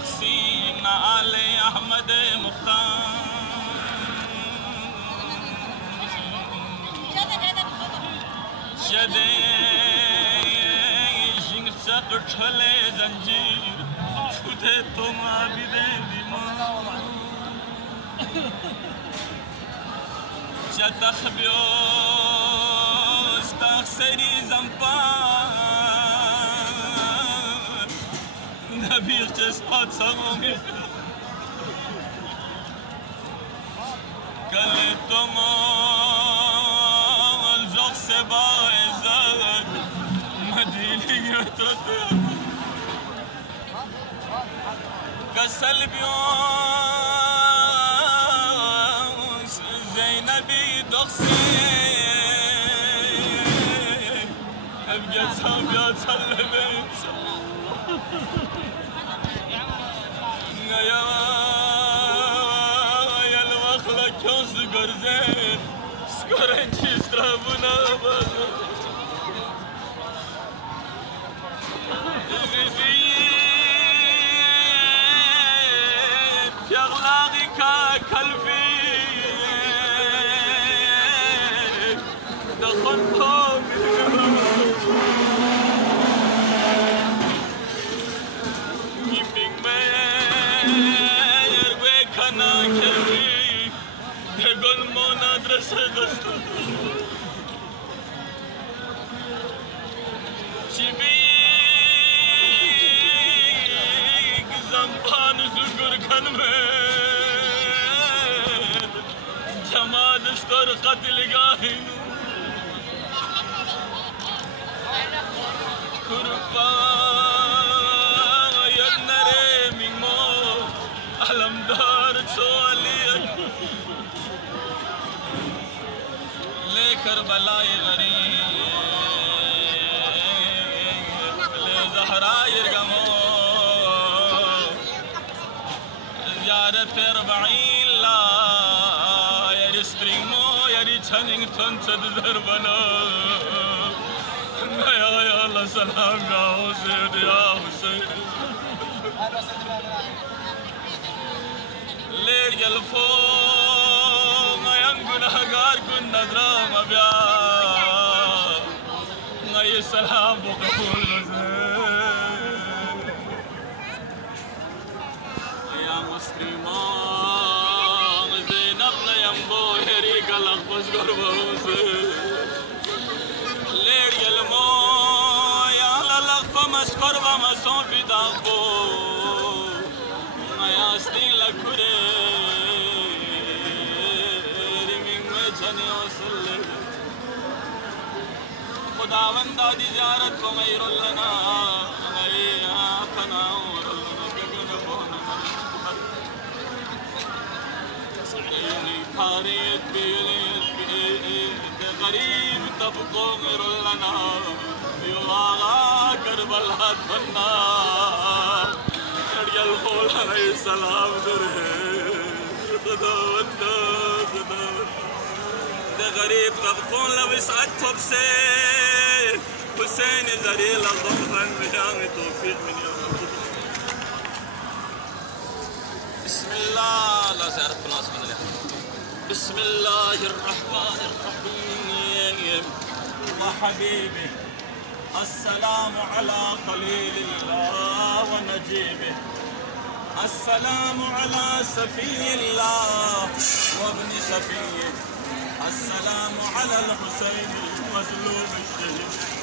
تقسیم آل احمد مختار شده جنگ سق چله زنجیر شده تو معبد بیمار شتخ بیوز تخسری زنپار نبیخ چسپات سمومی کل تو مال زخ سبا ازاد مدینی تو کسل بیوز زینبی دخسی ابگه سابیات سلمه یا الوخلا کیوز گرزه سکرنچی استرابونا بازو زیزید فی اغلاقی که کلفی دخل تو قتل قاهن كربا يدنري من موت ألم دار سوالي لي كربلاء غريب لي زهراء يرقمو زيارة 40 لا يرسبريمو چنین تنچد دربنا یا الله سلام یا حسین یا حسین لیر گلفو نیم گناهگار کن ندرام بیا نی سلام بقبول حسین یا مسلمان زینب نیم بوهری کلق بس قربوسه لیر یلمو یا للق مسکر و مسون فی داغبو نیاستی لکره ریمینگ میں چنی وصله خداوند دی زیارت کو غیر لنا غیر آقنا ورلنا گگن بونا سعینی خاریت بیلیت غريب تبقوا غير لنا يواغا كربلاء فنا يرجع الخول عليه السلام دره خداوتنا ده غريب تبقون لبسعد تبسين حسين زريل الضمن بيان توفيق من يوم بسم الله لا زيارة بناس من الله بسم الله الرحمن الرحيم وحبيبي السلام على خليل الله ونجيبه السلام على سفي الله وابن سفيه السلام على الحسين المظلوم الشهيد